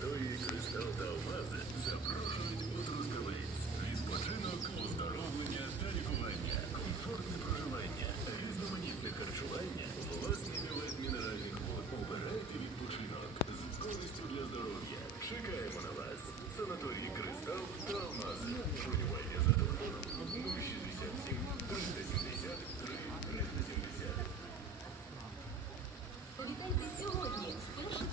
золотої кристал та алмази запрошують у Трускавець. Відпочинок, оздоровлення та лікування, комфортне проживання, різноманітне харчування, власний білет мінеральних вод. Обирайте відпочинок з користю для здоров'я. Чекаємо на вас. Санаторій кристал та алмази. Бронювання за телефоном 067 370 370. Повітайте сьогодні з перших